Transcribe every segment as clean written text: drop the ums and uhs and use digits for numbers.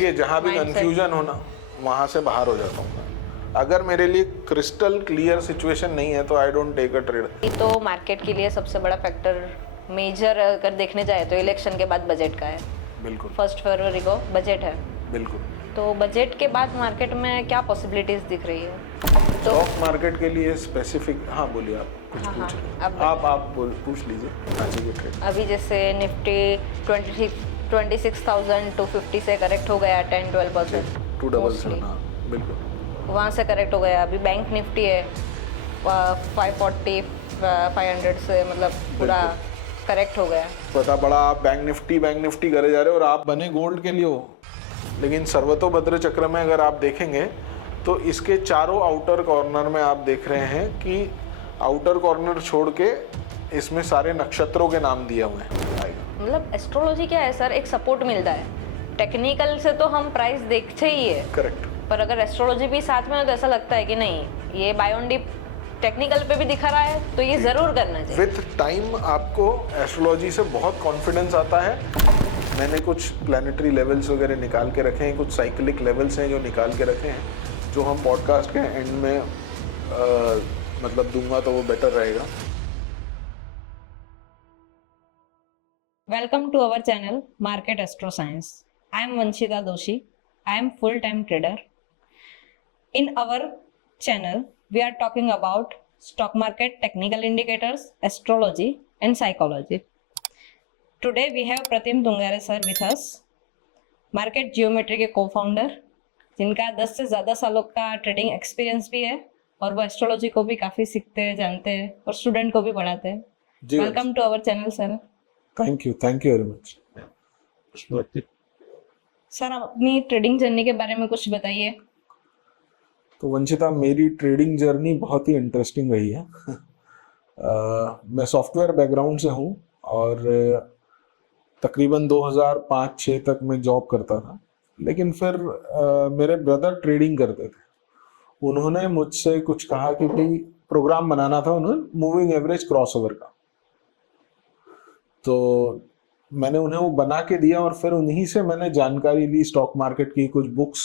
देखिए जहाँ भी mindset। कंफ्यूजन हो ना वहाँ से बाहर हो जाता हूँ। अगर मेरे लिए क्रिस्टल क्लियर सिचुएशन नहीं है तो I don't take a trade. तो मार्केट के लिए सबसे बड़ा फैक्टर मेजर अगर देखने जाए तो इलेक्शन के बाद बजट का है। बिल्कुल 1 फरवरी को बजट है, बिल्कुल। तो बजट के बाद मार्केट में क्या पॉसिबिलिटीज दिख रही है? तो स्टॉक मार्केट के लिए स्पेसिफिक, हाँ बोलिए आप कुछ हाँ, पूछ रहे अब हैं। आप पूछ लीजिए। हाँ चाहिए ट्रेड। अभी जैसे निफ्टी 26,250 से करेक्ट हो गया 10-12%, 2 डबल 7, हाँ बिल्कुल। वहाँ से करेक्ट हो गया। अभी बैंक निफ्टी है 540 500 से, मतलब पूरा करेक्ट हो गया। पता बड़ा आप बैंक निफ्टी करे जा रहे हो और आप बने गोल्ड के लिए हो। लेकिन सर्वतोभद्र चक्र में अगर आप देखेंगे तो इसके चारों आउटर कॉर्नर में आप देख रहे हैं कि आउटर कॉर्नर छोड़ के इसमें सारे नक्षत्रों के नाम दिए हुए हैं। मतलब एस्ट्रोलॉजी क्या है सर, एक सपोर्ट मिलता है। टेक्निकल से तो हम प्राइस देखते ही है, करेक्ट, पर अगर एस्ट्रोलॉजी भी साथ में हो तो ऐसा लगता है कि नहीं, ये बाय ऑन डिप टेक्निकल पे भी दिखा रहा है तो ये ज़रूर करना चाहिए। विथ टाइम आपको एस्ट्रोलॉजी से बहुत कॉन्फिडेंस आता है। मैंने कुछ प्लानिटरी लेवल्स वगैरह निकाल के रखे हैं, कुछ साइक्लिक लेवल्स हैं जो निकाल के रखे हैं, जो हम पॉडकास्ट के एंड में मतलब दूंगा तो वो बेटर रहेगा। Welcome to our channel Market Astro Science. I am Vanshita Doshi. I am full-time trader. In our channel, we are talking about stock market technical indicators, astrology and psychology. Today we have Pratim Dungare sir with us, Market Geometry के co-founder, जिनका 10 से ज़्यादा सालों का trading experience भी है और वो एस्ट्रोलॉजी को भी काफ़ी सीखते हैं, जानते हैं और स्टूडेंट को भी पढ़ाते हैं। Welcome to our channel sir. Thank you very much. Sir आप अपनी ट्रेडिंग जर्नी के बारे में कुछ बताइए। तो वंशिता, मेरी ट्रेडिंग जर्नी बहुत ही इंटरेस्टिंग रही है। मैं सॉफ्टवेयर बैकग्राउंड से हूँ और तकरीबन 2005-6 तक मैं जॉब करता था। लेकिन फिर मेरे ब्रदर ट्रेडिंग करते थे। उन्होंने मुझसे कुछ कहा कि भाई प्रोग्राम बनाना था उन्हें मूविंग एवरेज क्रॉसओवर का। तो मैंने उन्हें वो बना के दिया और फिर उन्हीं से मैंने जानकारी ली स्टॉक मार्केट की। कुछ बुक्स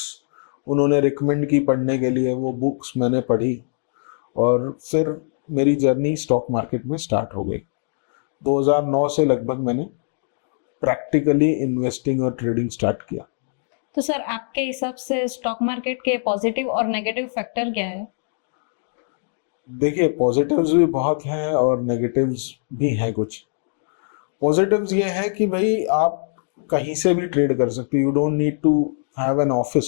उन्होंने रिकमेंड की पढ़ने के लिए, वो बुक्स मैंने पढ़ी और फिर मेरी जर्नी स्टॉक मार्केट में स्टार्ट हो गई। 2009 से लगभग मैंने प्रैक्टिकली इन्वेस्टिंग और ट्रेडिंग स्टार्ट किया। तो सर आपके हिसाब से स्टॉक मार्केट के पॉजिटिव और नेगेटिव फैक्टर क्या है? देखिए, पॉजिटिव्स भी बहुत हैं और नेगेटिव्स भी हैं। कुछ पॉजिटिव्स ये है कि भाई आप कहीं से भी ट्रेड कर सकते हो। You don't need to have an office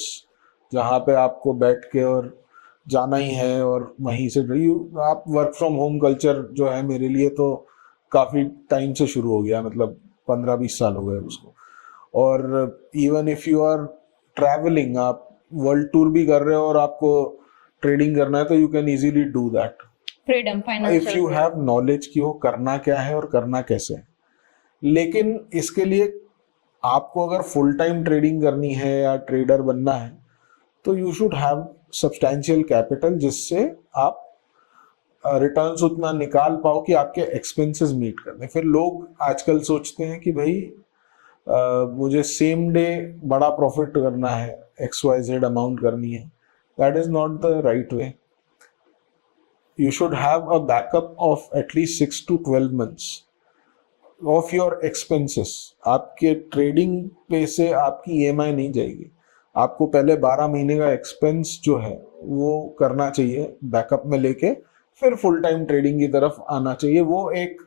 जहाँ पे आपको बैठ के और जाना ही है और वहीं से आप वर्क फ्रॉम होम कल्चर जो है मेरे लिए तो काफ़ी टाइम से शुरू हो गया, मतलब 15-20 साल हो गए उसको। और even if you are travelling, आप वर्ल्ड टूर भी कर रहे हो और आपको ट्रेडिंग करना है तो you can easily do that freedom, if financial you have knowledge कि वो करना क्या है और करना कैसे है। लेकिन इसके लिए आपको अगर फुल टाइम ट्रेडिंग करनी है या ट्रेडर बनना है तो you should have substantial capital, जिससे आप रिटर्न्स उतना निकाल पाओ कि आपके एक्सपेंसेस मीट कर दें। फिर लोग आजकल सोचते हैं कि भाई मुझे सेम डे बड़ा प्रॉफिट करना है, XYZ अमाउंट करनी है। That is not the right way. You should have a backup of at least 6 to 12 months of your expenses. आपके ट्रेडिंग पे से आपकी EMI नहीं जाएगी। आपको पहले 12 महीने का एक्सपेंस जो है वो करना चाहिए बैकअप में लेके, फिर फुल टाइम ट्रेडिंग की तरफ आना चाहिए। वो एक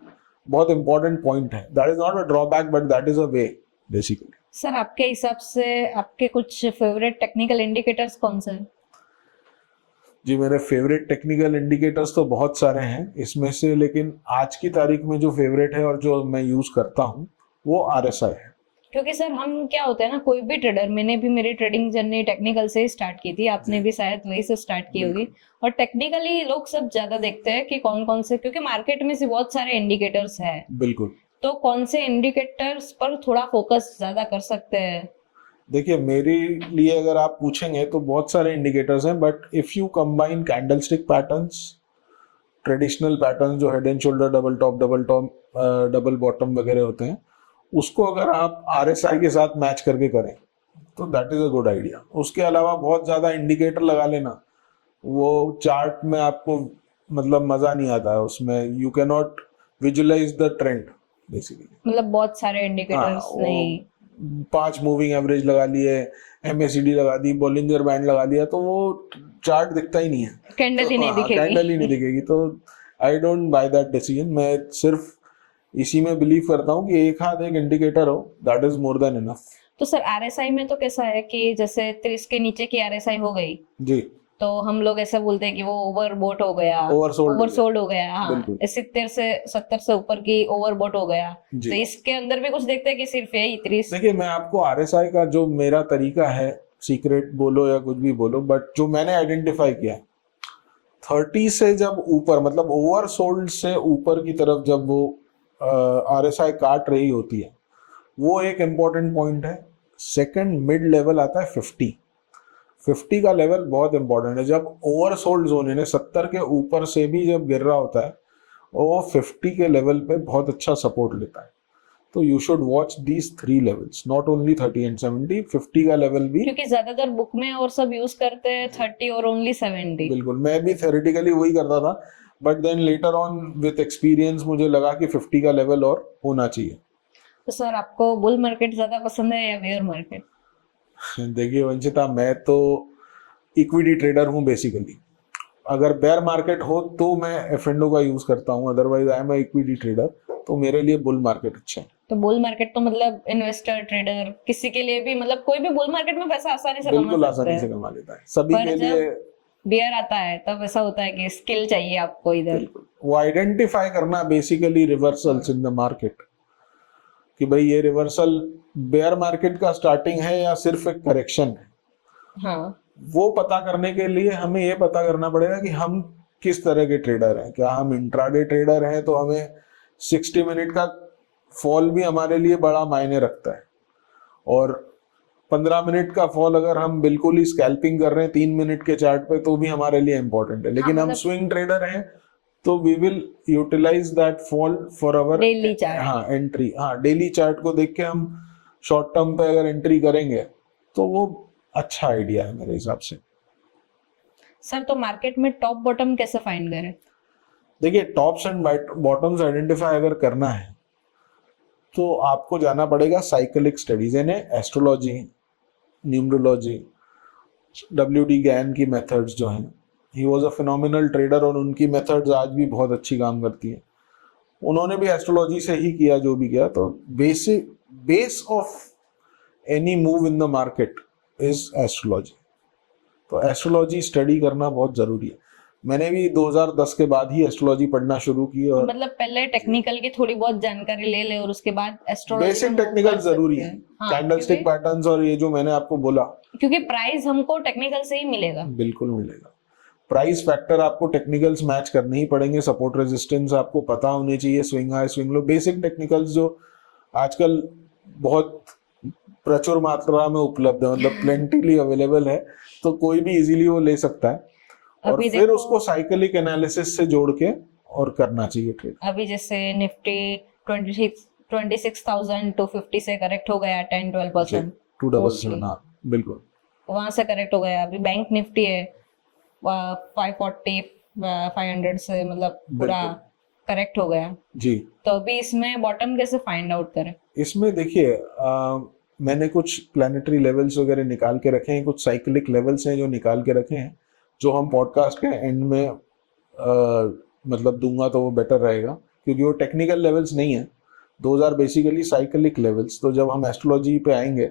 बहुत इंपॉर्टेंट पॉइंट है। That is not a drawback but that is a way basically. Sir आपके हिसाब से आपके कुछ फेवरेट टेक्निकल इंडिकेटर्स कौन से हैं? जी, मेरे फेवरेट टेक्निकल इंडिकेटर्स तो बहुत सारे हैं इसमें से, लेकिन आज की तारीख में जो फेवरेट है और जो मैं यूज करता हूँ वो RSI है। क्योंकि सर हम क्या होता है ना, कोई भी ट्रेडर, मैंने भी मेरी ट्रेडिंग जर्नी टेक्निकल से ही स्टार्ट की थी, आपने भी शायद वही से स्टार्ट की होगी। और टेक्निकली लोग सब ज्यादा देखते हैं कि कौन कौन से, क्योंकि मार्केट में से बहुत सारे इंडिकेटर्स हैं, बिल्कुल। तो कौन से इंडिकेटर्स पर थोड़ा फोकस ज्यादा कर सकते हैं? देखिए, मेरे लिए अगर आप पूछेंगे तो बहुत सारे इंडिकेटर्स हैं, but if you combine candlestick patterns, traditional pattern जो head and shoulder, double top, double bottom वगैरह होते हैं, उसको अगर आप RSI के साथ मैच करके करें तो that is a good idea. उसके अलावा बहुत ज्यादा इंडिकेटर लगा लेना, वो चार्ट में आपको मतलब मजा नहीं आता है उसमें, you can not visualise the trend basically. मतलब बहुत सारे हाँ, इंडिकेटर्स नहीं। वो 5 मूविंग एवरेज लगा लिए, एमएसीडी लगा दी, बॉलिंजर बैंड लगा दिया, तो वो चार्ट दिखता ही नहीं है, कैंडल ही तो नहीं हाँ कैंडल ही नहीं दिखेगी। दिखेगी। तो I don't by that decision. मैं सिर्फ इसी में बिलीव करता हूँ कि एक हाथ एक इंडिकेटर हो, that is more than enough. तो सर आरएसआई में तो कैसा है कि जैसे 30 के नीचे की आरएसआई हो गई जी, तो हम लोग ऐसा बोलते हैं कि वो ओवरबोट हो गया, ओवरसोल्ड हो गया, ओवरसोल्ड हो गया। हाँ, बिल्कुल 70 से 70 से ऊपर की ओवरबोट हो गया। जी। तो इसके अंदर भी कुछ देखते हैं कि सिर्फ यही 30। देखिए, मैं आपको आरएसआई का जो मेरा तरीका है, सीक्रेट बोलो या कुछ भी बोलो, बट जो मैंने आइडेंटिफाई किया, 30 से जब ऊपर मतलब ओवर सोल्ड से ऊपर की तरफ जब वो आरएसआई काट रही होती है, वो एक इम्पॉर्टेंट पॉइंट है। सेकंड मिड लेवल आता है 50। 50 का लेवल बहुत इंपॉर्टेंट है। जब ओवर सोल्ड जोन यानी 70 के ऊपर से भी जब गिर रहा होता है, वो 50 के लेवल पे बहुत अच्छा सपोर्ट लेता है। तो you should watch these 3 levels, not only 30 and 70, 50 का लेवल भी। क्योंकि ज्यादातर बुक में और सब यूज करते हैं 30 और ओनली 70। बिल्कुल, मैं भी थ्योरेटिकली वही करता था, but then later on with experience मुझे लगा कि 50 का लेवल और होना चाहिए। तो सर आपको बुल मार्केट ज्यादा पसंद है या बेयर मार्केट? देखिए वंशिता, मैं तो इक्विटी ट्रेडर हूँ बेसिकली। अगर बेयर मार्केट हो तो मैं एफएनडो का यूज करता हूँ, otherwise I am equity trader, तो मेरे लिए बुल मार्केट अच्छा है। तो बुल मार्केट तो मतलब इन्वेस्टर ट्रेडर किसी के लिए भी, मतलब कोई भी बुल मार्केट में पैसा आसानी से कमा बिल्कुल सकता आसानी है। से कमा लेता है, सभी पर के जब लिए। बियर आता है तब ऐसा होता है कि स्किल चाहिए आपको इधर। बिल्कुल, वो आइडेंटिफाई करना basically reversals in the market, कि भाई ये रिवर्सल बेयर मार्केट का स्टार्टिंग है या सिर्फ एक करेक्शन है। हाँ, वो पता करने के लिए हमें ये पता करना पड़ेगा कि हम किस तरह के ट्रेडर हैं। क्या हम इंट्राडे ट्रेडर हैं तो हमें 60 मिनट का फॉल भी हमारे लिए बड़ा मायने रखता है, और 15 मिनट का फॉल अगर हम बिल्कुल ही स्कैल्पिंग कर रहे हैं 3 मिनट के चार्ट पे तो भी हमारे लिए इंपॉर्टेंट है। हाँ लेकिन हम मतलब स्विंग ट्रेडर हैं तो we will utilise that fall for our daily chart. हाँ एंट्री। हाँ, डेली चार्ट को देख के हम शॉर्ट टर्म पे अगर एंट्री करेंगे तो वो अच्छा आइडिया है मेरे हिसाब से। सर तो मार्केट में टॉप बॉटम कैसे फाइंड करें? देखिए, टॉप्स एंड बॉटम्स आइडेंटिफाई अगर करना है तो आपको जाना पड़ेगा साइक्लिक स्टडीज, यानी एस्ट्रोलॉजी, न्यूमरोलॉजी, WD गैन की मेथड्स जो हैं, he was a phenomenal trader और उनकी मेथड्स आज भी बहुत अच्छी काम करती है। उन्होंने भी एस्ट्रोलॉजी से ही किया जो भी किया। तो basic base of any move in the market is astrology. तो एस्ट्रोलॉजी स्टडी करना बहुत जरूरी है। मैंने भी 2010 के बाद ही एस्ट्रोलॉजी पढ़ना शुरू की, और मतलब पहले टेक्निकल की थोड़ी बहुत जानकारी ले ले और उसके बाद एस्ट्रोलॉजी बेसिक में मूव टेक्निकल कर जरूरी सकते है, हैं। हाँ, कैंडलस्टिक पैटर्न्स और ये जो मैंने आपको बोला, क्योंकि प्राइस हमको टेक्निकल से ही मिलेगा। बिल्कुल मिलेगा। प्राइस फैक्टर आपको टेक्निकल्स मैच करने ही पड़ेंगे, सपोर्ट रेजिस्टेंस आपको पता होनी चाहिए, swing high swing low, basic technicals जो आजकल बहुत प्रचुर मात्रा में उपलब्ध है, मतलब प्लेंटीली अवेलेबल है, तो कोई भी इजीली वो ले सकता है। और अभी फिर देखो, उसको साइकिलिक एनालिसिस से जोड़ के और करना चाहिए ट्रेड। अभी जैसे निफ्टी 26,000 टू 50 से करेक्ट हो गया 10-12% 277, हाँ बिल्कुल। वहां से करेक्ट हो गया। अभी बैंक निफ्टी है 540 500 से, मतलब पूरा बिल्कुल करेक्ट हो गया। जी। तो अभी इसमें बॉटम कैसे फाइंड आउट करें? इसमें देखिए, मैंने कुछ प्लानिटरी लेवल्स वगैरह निकाल के रखे हैं, कुछ साइक्लिक लेवल्स हैं जो निकाल के रखे हैं, जो हम पॉडकास्ट के एंड में मतलब दूंगा तो वो बेटर रहेगा, क्योंकि वो टेक्निकल लेवल्स नहीं है, 2000 बेसिकली साइक्लिक लेवल्स। तो जब हम एस्ट्रोलॉजी पे आएंगे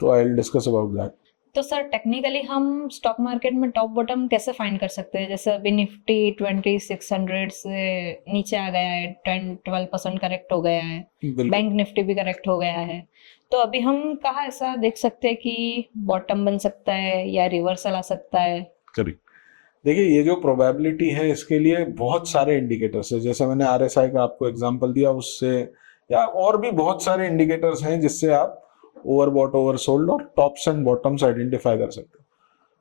तो I will discuss about that. तो सर टेक्निकली हम स्टॉक मार्केट में टॉप बॉटम कैसे फाइंड कर सकते हैं? जैसे अभी निफ्टी 2600 से नीचे आ गया है, 10-12% करेक्ट हो गया है। बिल्कुल। बैंक निफ्टी भी करेक्ट हो गया है। तो अभी हम कहाँ ऐसा देख सकते हैं कि बॉटम बन सकता है या रिवर्सल आ सकता है? करेक्ट। देखिए, ये जो प्रोबेबिलिटी है इसके लिए बहुत सारे इंडिकेटर्स है, जैसे मैंने आरएसआई का आपको एग्जांपल दिया उससे, या और भी बहुत सारे इंडिकेटर्स हैं जिससे आप ओवरबॉट, ओवरसोल्ड और टॉप्स एंड बॉटम्स आइडेंटिफाई कर सकते हो।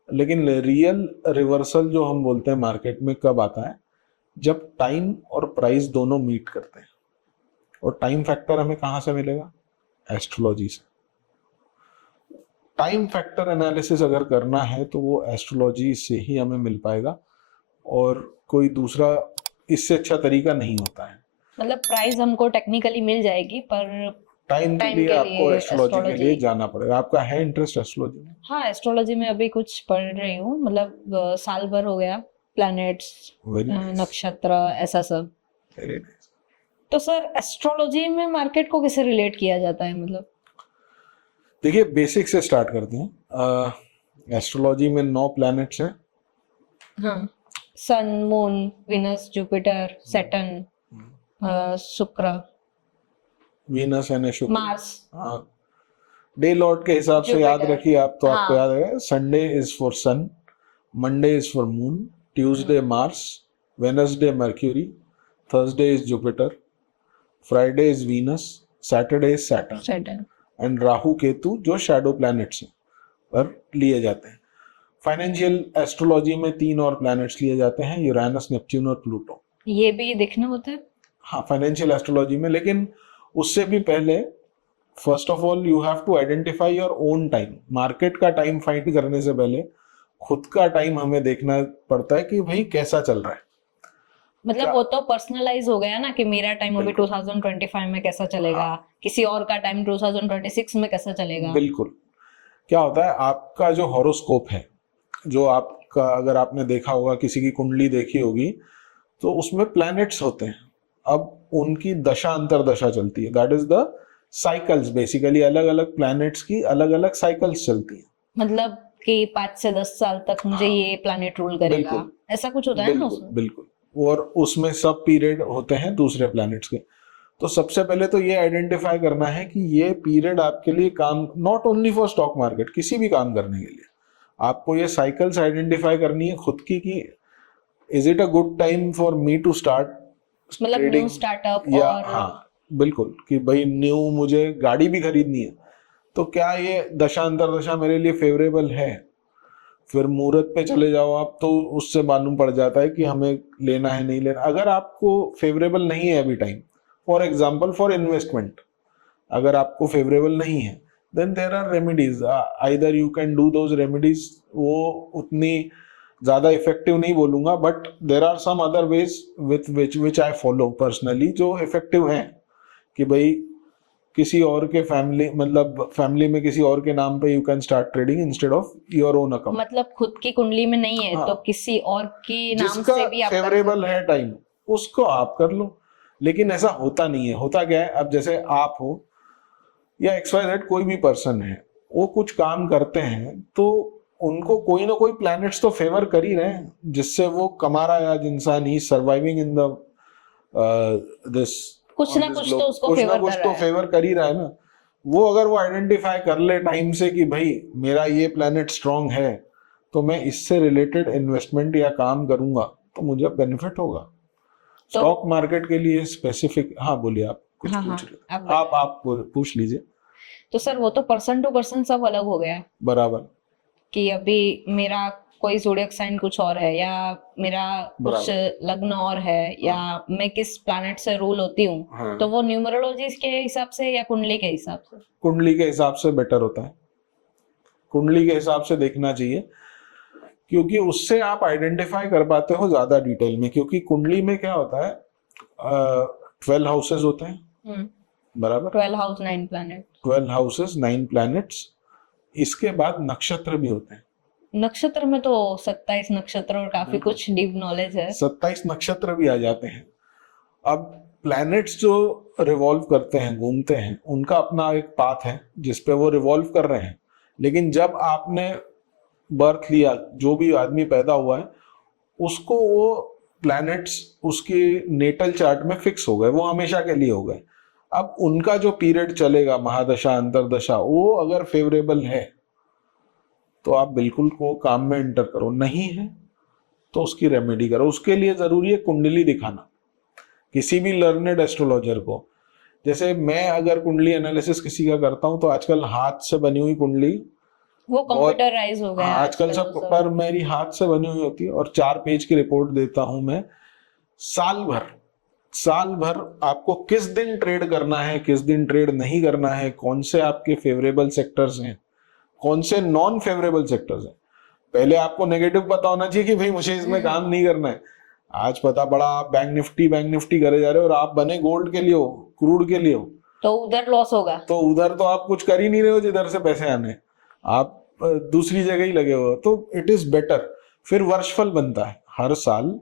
लेकिन रियल रिवर्सल जो हम बोलते हैं मार्केट में कब आता है? जब टाइम और प्राइस दोनों मीट करते हैं। और टाइम फैक्टर हमें कहाँ से मिलेगा? एस्ट्रोलॉजी से। टाइम फैक्टर एनालिसिस अगर करना है तो वो एस्ट्रोलॉजी से ही हमें मिल पाएगा, और कोई दूसरा इससे अच्छा तरीका नहीं होता है। मतलब प्राइस हमको टेक्निकली मिल जाएगी, पर टाइम के टाइम लिए के आपको लिए एस्ट्रोलॉजी के लिए जाना पड़ेगा। आपका है इंटरेस्ट एस्ट्रोलॉजी में? हाँ, एस्ट्रोलॉजी में अभी कुछ पढ़ रही हूँ, मतलब साल भर हो गया, प्लैनेट्स, वेरी नाइस, नक्षत्र, ऐसा सब। Very nice. तो सर एस्ट्रोलॉजी में मार्केट को कैसे रिलेट किया जाता है, मतलब? देखिए, बेसिक से स्टार्ट करते हैं। एस्ट्रोलॉजी में 9 प्लैनेट्स हैं। हाँ, सन, मून, विनस, जुपिटर, सैटर्न, शुक्र, वीनस एंड शुक्र। मार्स, हाँ, डे लॉर्ड के हिसाब से याद जुपिटर। रखिए आप, तो आपको हाँ। याद है, Sunday is for sun, Monday is for moon, Tuesday Mars, Wednesday Mercury, Thursday is Jupiter, Friday is Venus, Saturday is Saturn, Saturn. And Rahu Ketu जो शैडो प्लैनेट्स हैं पर लिए जाते हैं। फाइनेंशियल एस्ट्रोलॉजी में 3 और प्लैनेट्स लिए जाते हैं, यूरेनस, नेपच्यून और प्लूटो। ये भी देखना होता है? हाँ, फाइनेंशियल एस्ट्रोलॉजी में, लेकिन उससे भी पहले first of all you have to identify your own time. Market का टाइम फाइंड करने से पहले खुद का टाइम हमें देखना पड़ता है कि भाई कैसा चल रहा है। मतलब वो तो पर्सनलाइज हो गया ना, कि मेरा टाइम अभी बिल्कुल। 2025 में कैसा चलेगा, किसी और का टाइम 2026 में कैसा चलेगा। बिल्कुल। क्या होता है, आपका जो हॉरोस्कोप है, जो आपका, अगर आपने देखा होगा, किसी की कुंडली देखी होगी, तो उसमें प्लैनेट्स होते हैं। अब उनकी दशा अंतरदशा चलती है, that is the cycles. Basically अलग अलग प्लैनेट्स की अलग अलग साइकिल्स चलती हैं। मतलब कि 5 से 10 साल तक मुझे ये प्लैनेट रूल करेगा, बिल्कुल, ऐसा कुछ होता है ना बिल्कुल, उसमें? बिल्कुल। और उसमें सब पीरियड होते हैं दूसरे प्लैनेट्स के। तो सबसे पहले तो ये आइडेंटिफाई करना है कि ये पीरियड आपके लिए काम, not only for stock market, किसी भी काम करने के लिए आपको ये साइकिल्स आइडेंटिफाई करनी है खुद की, कि is it a good time for me to start मतलब न्यू ट्रेडिंग, स्टार्टअप, या और हाँ, बिल्कुल, कि भाई न्यू मुझे गाड़ी भी खरीदनी है, तो क्या ये दशा अंतरदशा मेरे लिए फेवरेबल है। फिर मुहूर्त पे चले जाओ आप, तो उससे मालूम पड़ जाता है कि हमें लेना है नहीं लेना। अगर आपको फेवरेबल नहीं है अभी time, for example for investment, अगर आपको फेवरेबल नहीं है, then there are remedies, either you can do those remedies. वो उतनी ज्यादा इफेक्टिव नहीं बोलूंगा, but there are some other ways with which I follow personally, जो इफेक्टिव हैं, कि भाई किसी और के फैमिली, मतलब फैमिली में किसी और के नाम पे you can start trading instead of your own account. मतलब खुद की कुंडली में नहीं है, हाँ, तो किसी और के नाम जिसका से भी आप कर फेवरेबल सकते है टाइम, उसको आप कर लो। लेकिन ऐसा होता नहीं है। होता क्या है, अब जैसे आप हो या XYZ कोई भी पर्सन है, वो कुछ काम करते हैं, तो उनको कोई ना कोई प्लैनेट्स तो फेवर कर ही रहे हैं, जिससे वो कमा रहा है आज इंसान, ही सर्वाइविंग इन द दिस, कुछ ना कुछ तो उसको कुछ ना फेवर कुछ कर तो रहा है। फेवर कर ही रहा है ना। वो अगर वो आइडेंटिफाई कर ले टाइम से कि भाई मेरा ये प्लैनेट स्ट्रांग है, तो मैं इससे रिलेटेड इन्वेस्टमेंट या काम करूंगा, तो मुझे बेनिफिट होगा। तो स्टॉक मार्केट के लिए स्पेसिफिक, हाँ बोलिए, आप कुछ हाँ, पूछ हाँ, रहे थे। आप आप पूछ लीजिए। तो सर वो तो पर्सन टू पर्सन सब अलग हो गया, बराबर, कि अभी मेरा कोई ज़ोडिएक साइन कुछ और है, या मेरा कुछ बराबर। लग्न और है, या मैं किस प्लैनेट से रूल होती हूँ, हाँ, तो वो न्यूमरोलॉजी के हिसाब से या कुंडली के हिसाब से? कुंडली के हिसाब से बेटर होता है, कुंडली के हिसाब से देखना चाहिए, क्योंकि उससे आप आइडेंटिफाई कर पाते हो ज्यादा डिटेल में। क्योंकि कुंडली में क्या होता है, 12 हाउसेस होते हैं, बराबर, 12 हाउस 9 प्लैनेट। 12 houses 9 planets. इसके बाद नक्षत्र भी होते हैं। नक्षत्र में तो 27 नक्षत्र और काफी बिल्कुल। कुछ डीप नॉलेज है। 27 नक्षत्र भी आ जाते हैं। अब प्लैनेट्स जो रिवॉल्व करते हैं, घूमते हैं, उनका अपना एक पाथ है जिस पे वो रिवॉल्व कर रहे हैं। लेकिन जब आपने बर्थ लिया, जो भी आदमी पैदा हुआ है, उसको वो प्लैनेट्स उसके नेटल चार्ट में फिक्स हो गए, वो हमेशा के लिए हो गए। अब उनका जो पीरियड चलेगा, महादशा अंतरदशा, वो अगर फेवरेबल है तो आप बिल्कुल को काम में एंटर करो, नहीं है तो उसकी रेमेडी करो। उसके लिए जरूरी है कुंडली दिखाना किसी भी लर्नेड एस्ट्रोलॉजर को। जैसे मैं अगर कुंडली एनालिसिस किसी का करता हूं, तो आजकल हाथ से बनी हुई कुंडली वो बहुत, कंप्यूटराइज हो गया हाँ, है आजकल सब पर मेरी हाथ से बनी हुई होती है, और 4 पेज की रिपोर्ट देता हूं मैं। साल भर आपको किस दिन ट्रेड करना है, किस दिन ट्रेड नहीं करना है, कौन से आपके फेवरेबल सेक्टर्स हैं, कौन से नॉन फेवरेबल सेक्टर्स हैं। पहले आपको नेगेटिव पता होना चाहिए कि भाई मुझे इसमें काम नहीं करना है। आज पता पड़ा आप बैंक निफ्टी करे जा रहे हो और आप बने गोल्ड के लिए हो, क्रूड के लिए हो, तो उधर लॉस होगा। तो उधर तो आप कुछ कर ही नहीं रहे हो जिधर से पैसे आने हैं, आप दूसरी जगह ही लगे हो। तो इट इज बेटर। फिर वर्षफल बनता है हर साल,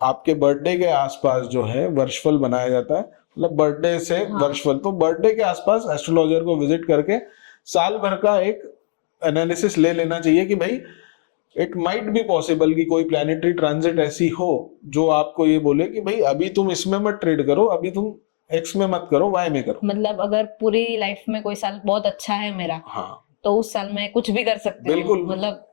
आपके बर्थडे के आसपास जो है वर्षफल बनाया जाता है, मतलब बर्थडे से हाँ। वर्षफल। तो बर्थडे के आसपास एस्ट्रोलॉजर को विजिट करके साल भर का एक एनालिसिस ले लेना चाहिए कि भाई इट माइट बी पॉसिबल कि कोई प्लैनेटरी ट्रांजिट ऐसी हो जो आपको ये बोले कि भाई अभी तुम इसमें मत ट्रेड करो, अभी तुम एक्स में मत करो, वाई में करो। मतलब अगर पूरी लाइफ में कोई साल बहुत अच्छा है मेरा, हाँ तो उस साल में कुछ भी कर सकते हो। बिल्कुल। मतलब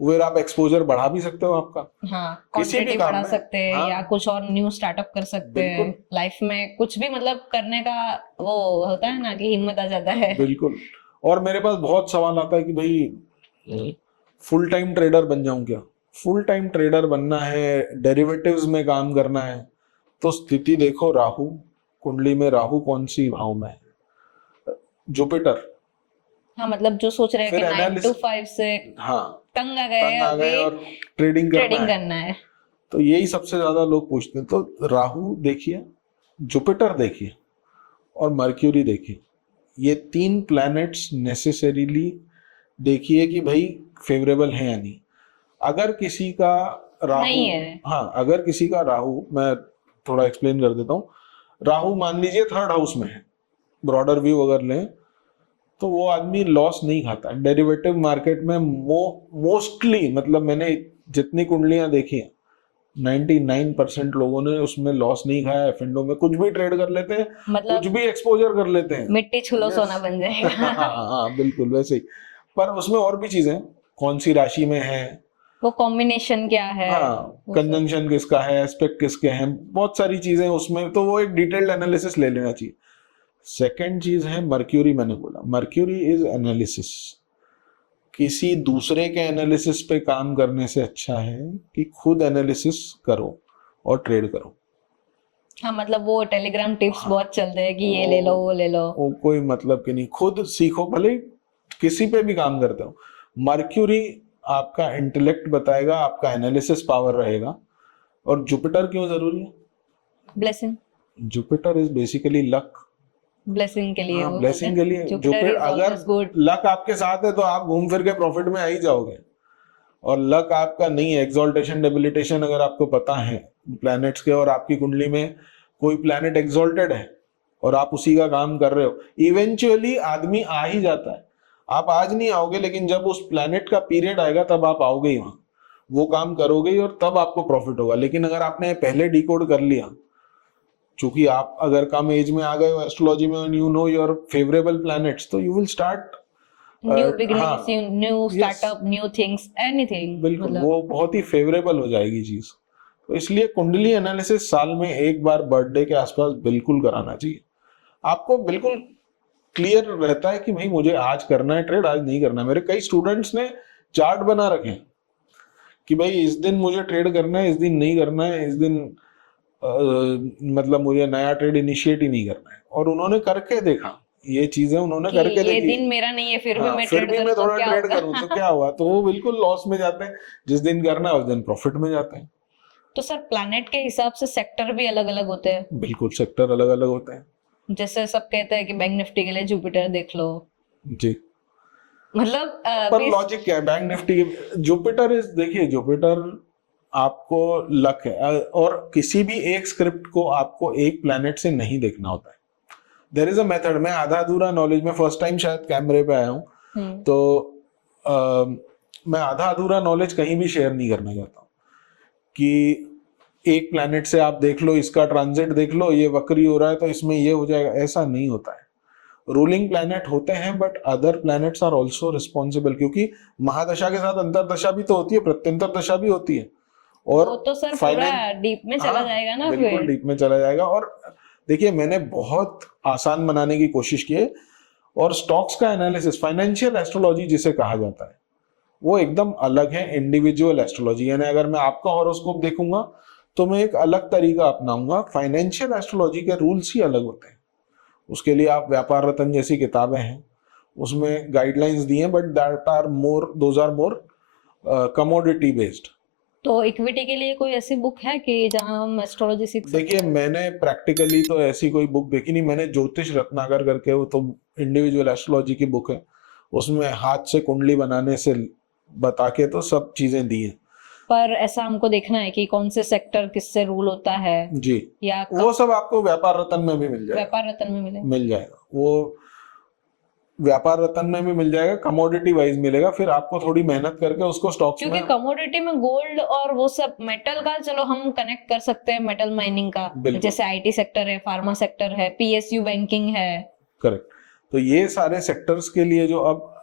फिर आप एक्सपोजर बढ़ा भी सकते हो आपका, हाँ, किसी भी क्वांटिटी काम बढ़ा में। सकते हैं, हाँ। या कुछ और न्यू स्टार्टअप कर सकते हैं बिल्कुल। लाइफ में, कुछ भी मतलब करने का वो होता है ना कि हिम्मत आ जाता है। बिल्कुल। और मेरे पास बहुत सवाल आता है कि भाई फुल टाइम ट्रेडर बन जाऊं क्या? फुल टाइम ट्रेडर बनना है, डेरिवेटिव्स में काम करना है, तो स्थिति देखो, राहु कुंडली में, राहु कौन सी भाव में है? जुपिटर। हाँ, मतलब जो सोच रहे हैं फिर कि 9 to 5 से हाँ तंग आ गए तंग आ गए अभी और ट्रेडिंग ट्रेडिंग करना है, करना है। तो यही सबसे ज्यादा लोग पूछते हैं। तो राहु देखिए, जुपिटर देखिए और मर्क्यूरी देखिए, ये 3 प्लैनेट्स नेसेसरीली देखिए कि भाई फेवरेबल है या नहीं। अगर किसी का राहु, नहीं है। हाँ अगर किसी का राहु, मैं थोड़ा एक्सप्लेन कर देता हूँ। राहु मान लीजिए 3rd हाउस में है, ब्रॉडर व्यू अगर लें तो वो आदमी लॉस नहीं खाता डेरिवेटिव मार्केट में। मोस्टली मतलब मैंने जितनी कुंडलियां देखी हैं 99% लोगों ने उसमें लॉस नहीं खाया। एफएनडो में कुछ भी ट्रेड कर लेते हैं, मतलब कुछ भी एक्सपोजर कर लेते हैं, मिट्टी छुलो Yes. सोना बन जाएगा। हाँ बिल्कुल वैसे ही। पर उसमें और भी चीजें हैं, कौन सी राशि में है, वो कॉम्बिनेशन क्या है, हाँ वो सब। कंजंक्शन किसका है, एस्पेक्ट किसके हैं, बहुत सारी चीजें उसमें, तो वो एक डिटेल्ड एनालिसिस ले लेना चाहिए। सेकंड चीज है मर्क्यूरी। मैंने बोला मर्क्यूरी इज एनालिसिस। किसी दूसरे के एनालिसिस पे काम करने से अच्छा है कि खुद एनालिसिस करो और ट्रेड करो। हाँ, मतलब वो टेलीग्राम टिप्स हाँ, बहुत चलते हैं कि ये ले लो वो ले लो। वो कोई मतलब कि नहीं, खुद सीखो, भले ही किसी पे भी काम करते हो। मर्क्यूरी आपका इंटेलेक्ट बताएगा, आपका एनालिसिस पावर रहेगा। और जुपिटर क्यों जरूरी है? Blessing, Jupiter is basically luck. Blessing के लिए हाँ वो ब्लेसिंग के लिए। जुपिटर जुपिटर इज अगर ऑलवेज गुड। लक आपके साथ है तो आप घूम फिर के प्रॉफिट में आ ही जाओगे। और लक आपका नहीं है, एक्सॉल्टेशन डेबिलिटेशन अगर आपको पता है प्लैनेट्स के, और आपकी कुंडली में कोई प्लैनेट एक्सॉल्टेड है और आप उसी का काम कर रहे हो, इवेंचुअली आदमी आ ही जाता है। आप आज नहीं आओगे, लेकिन जब उस प्लैनेट का पीरियड आएगा तब आप आओगे ही, वहां वो काम करोगे ही और तब आपको प्रॉफिट होगा। लेकिन अगर आपने पहले डिकोड कर लिया, चूंकि आप अगर कम एज में आ गए हो एस्ट्रोलॉजी में, you know your favourable planets, तो यू विल स्टार्ट न्यू हाँ beginnings, new yes startup, new things, anything. बिल्कुल, मतलब वो बहुत ही फेवरेबल हो जाएगी चीज। तो इसलिए कुंडली एनालिसिस साल में एक बार बर्थडे के आसपास बिल्कुल कराना चाहिए। आपको बिल्कुल क्लियर रहता है कि भाई मुझे आज करना है ट्रेड, आज नहीं करना है। मेरे कई स्टूडेंट्स ने चार्ट बना रखे हैं कि भाई इस दिन मुझे ट्रेड करना है, इस दिन नहीं करना है, इस दिन मतलब मुझे नया ट्रेड इनिशिएट ही नहीं करना है। और उन्होंने करके देखा, ये चीजें उन्होंने कि करके ये देखी। दिन मेरा नहीं है, फिर भी हाँ मैं फिर ट्रेड भी करूँ मैं तो थोड़ा क्या ट्रेड होगा। करूं तो क्या हुआ, तो वो बिल्कुल लॉस में जाते हैं। जिस दिन करना है उस दिन प्रॉफिट में जाते हैं। तो सर प्लैनेट के हिसाब से सेक्टर भी अलग अलग होते हैं। बिल्कुल सेक्टर अलग अलग होते हैं जैसे सब कहते हैं कि बैंक निफ्टी के लिए जुपिटर देख लो। जी। मतलब पर लॉजिक क्या है बैंक निफ्टी? जुपिटर इज, देखिए जुपिटर आपको लक है, और किसी भी एक स्क्रिप्ट को आपको एक प्लैनेट से नहीं देखना होता है। There is a method. मैं आधा अधूरा नॉलेज में फर्स्ट टाइम शायद कैमरे पे आया हूँ, तो मैं आधा अधूरा नॉलेज कहीं भी शेयर नहीं करना चाहता हूँ कि एक प्लैनेट से आप देख लो, इसका ट्रांजिट देख लो, ये वक्री हो रहा है तो इसमें ये हो जाएगा, ऐसा नहीं होता है। रूलिंग प्लैनेट होते हैं but other planets are also responsible, क्योंकि महादशा के साथ अंतरदशा भी तो होती है, प्रत्यंतर दशा भी होती है। और वो तो सर पूरा फाइनेंस, डीप में चला हाँ जाएगा ना बिल्कुल फिर। डीप में चला जाएगा। और देखिए मैंने बहुत आसान बनाने की कोशिश की है। और स्टॉक्स का एनालिसिस, फाइनेंशियल एस्ट्रोलॉजी जिसे कहा जाता है, वो एकदम अलग है इंडिविजुअल एस्ट्रोलॉजी। यानी अगर मैं आपका हॉरोस्कोप देखूंगा तो मैं एक अलग तरीका अपनाऊंगा। फाइनेंशियल एस्ट्रोलॉजी के रूल्स ही अलग होते हैं। उसके लिए आप व्यापार रत्न जैसी किताबें हैं, उसमें गाइडलाइंस दी हैं, but that are more, those are more commodity based. तो इक्विटी के लिए कोई ऐसी बुक है कि जहां हम एस्ट्रोलॉजी सीख सकते देखिए, हैं? मैंने प्रैक्टिकली तो ऐसी कोई बुक देखी नहीं, मैंने ज्योतिष रत्नाकर करके, वो तो इंडिविजुअल एस्ट्रोलॉजी की बुक है, उसमें हाथ से कुंडली बनाने से बता के तो सब चीजें दी हैं। पर ऐसा हमको देखना है कि कौन से सेक्टर किससे रूल होता है, जी, या वो सब आपको व्यापार रत्न में भी मिल जाएगा। व्यापार रत्न में मिले? मिल जाएगा, वो व्यापार रत्न में भी मिल जाएगा, कमोडिटी वाइज मिलेगा, फिर आपको थोड़ी मेहनत करके उसको स्टॉक्स क्योंकि में। कमोडिटी में गोल्ड और वो सब मेटल का चलो हम कनेक्ट कर सकते हैं, मेटल माइनिंग का, बिल्कुल। जैसे आईटी सेक्टर है, फार्मा सेक्टर है, पीएसयू बैंकिंग है। करेक्ट। तो ये सारे सेक्टर्स के लिए जो, अब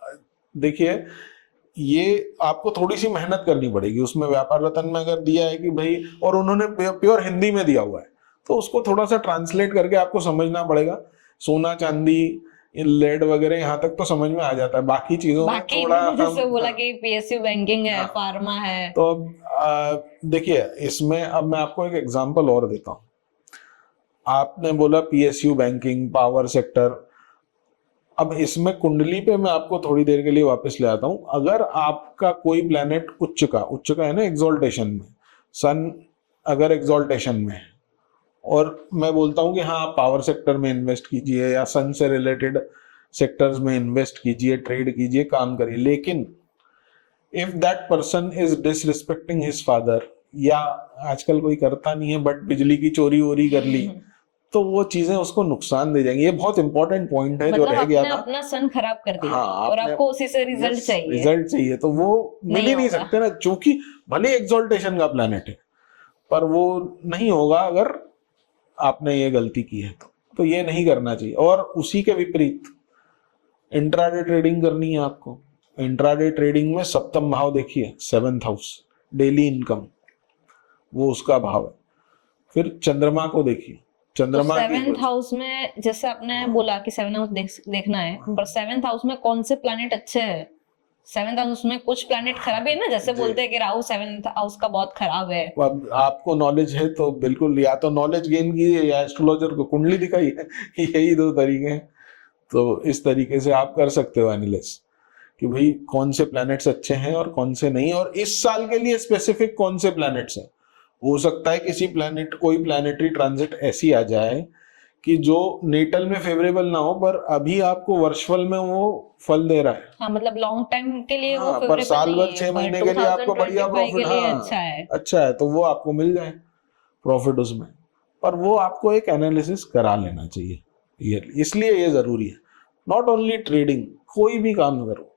देखिए, ये आपको थोड़ी सी मेहनत करनी पड़ेगी उसमें। व्यापार रत्न में अगर दिया है कि भाई, और उन्होंने प्योर हिंदी में दिया हुआ है, तो उसको थोड़ा सा ट्रांसलेट करके आपको समझना पड़ेगा। सोना चांदी लेड वगैरह यहाँ तक तो समझ में आ जाता है, बाकी चीजों में बाकी थोड़ा जैसे बोला कि पीएसयू बैंकिंग है, हाँ। फार्मा है। तो अब देखिए, इसमें अब मैं आपको एक एग्जांपल और देता हूँ। आपने बोला पीएसयू बैंकिंग, पावर सेक्टर, अब इसमें कुंडली पे मैं आपको थोड़ी देर के लिए वापस ले आता हूं। अगर आपका कोई प्लेनेट उच्च का है ना, एक्सॉल्टेशन में, सन अगर एक्सॉल्टेशन में है, और मैं बोलता हूं कि हाँ आप पावर सेक्टर में इन्वेस्ट कीजिए या सन से रिलेटेड सेक्टर्स में इन्वेस्ट कीजिए, ट्रेड कीजिए, काम करिए, लेकिन if that person is disrespecting his father, या आजकल कोई करता नहीं है बट बिजली की चोरी वोरी कर ली, तो वो चीजें उसको नुकसान दे जाएंगी। ये बहुत इंपॉर्टेंट पॉइंट है, जो मतलब रह गया आपने था। अपना सन खराब कर दिया, हाँ, और आपने, आपको उसी से रिजल्ट चाहिए। रिजल्ट चाहिए, तो वो मिल ही नहीं होगा। सकते ना, क्योंकि भले एक्सॉल्टेशन का प्लैनेट है, पर वो नहीं होगा अगर आपने ये गलती की है तो ये नहीं करना चाहिए। और उसी के विपरीत इंट्राडे ट्रेडिंग करनी है आपको। इंट्राडे ट्रेडिंग में सप्तम भाव देखिए, 7th हाउस, डेली इनकम, वो उसका भाव है। फिर चंद्रमा को देखिए, तो चंद्रमा की 7th हाउस में, जैसे आपने बोला कि 7th हाउस देखना है, पर 7th हाउस में कौन से प्लैनेट अच्छे हैं? 7th हाउस में कुछ प्लैनेट खराब है ना, जैसे जी। बोलते हैं कि राहु 7th हाउस का बहुत खराब है। अब आपको नॉलेज है तो बिल्कुल, या तो नॉलेज गेन कीजिए या एस्ट्रोलॉजर को कुंडली दिखाइए, यही दो तरीके हैं। तो इस तरीके से आप कर सकते हो एनालिसिस कि भाई कौन से प्लैनेट्स अच्छे हैं और कौन से नहीं, और इस साल के लिए स्पेसिफिक कौन से प्लैनेट्स हैं। हो सकता है किसी प्लैनेट, कोई प्लैनेटरी ट्रांजिट ऐसी आ जाए कि जो नेटल में फेवरेबल ना हो, पर अभी आपको वर्षफल में वो फल दे रहा है। हाँ, मतलब लॉन्ग टाइम के लिए वो हाँ, पर फेवरेबल साल नहीं भर है, 6 पर महीने के लिए आपको बढ़िया 2025 के प्रॉफिट, लिए हाँ अच्छा है। अच्छा है, तो वो आपको मिल जाए प्रॉफिट उसमें। पर वो आपको एक एनालिसिस करा लेना चाहिए ईयरली, इसलिए ये जरूरी है। नॉट ओनली ट्रेडिंग, कोई भी काम करो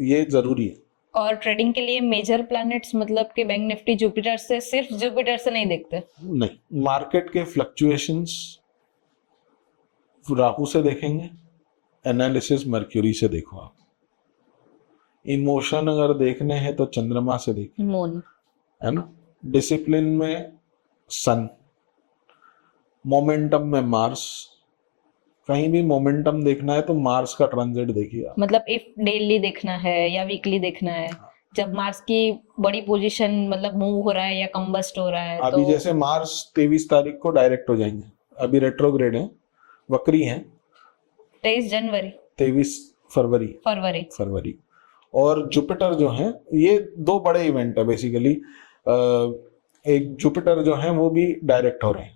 ये जरूरी है। और ट्रेडिंग के लिए मेजर प्लैनेट्स, मतलब कि बैंक निफ्टी जुपिटर से, सिर्फ जुपिटर से नहीं देखते? नहीं, मार्केट के फ्लक्चुएशंस राहु से देखेंगे, एनालिसिस मर्क्यूरी से देखो आप, इमोशन अगर देखने हैं तो चंद्रमा से देखिए, मून, है ना, डिसिप्लिन में सन, मोमेंटम में मार्स। कहीं भी मोमेंटम देखना है तो मार्स का ट्रांजिट देखिए आप। मतलब इफ डेली देखना है या वीकली देखना है, जब मार्स की बड़ी पोजीशन मतलब मूव हो रहा है या कंबस्ट हो रहा है, अभी तो जैसे मार्स 23 तारीख को डायरेक्ट हो जाएंगे, अभी रेट्रोग्रेड है, वक्री है, 23 जनवरी, 23 फरवरी, फरवरी। और जुपिटर जो है, ये दो बड़े इवेंट है बेसिकली। एक जुपिटर जो है वो भी डायरेक्ट हो रहे हैं,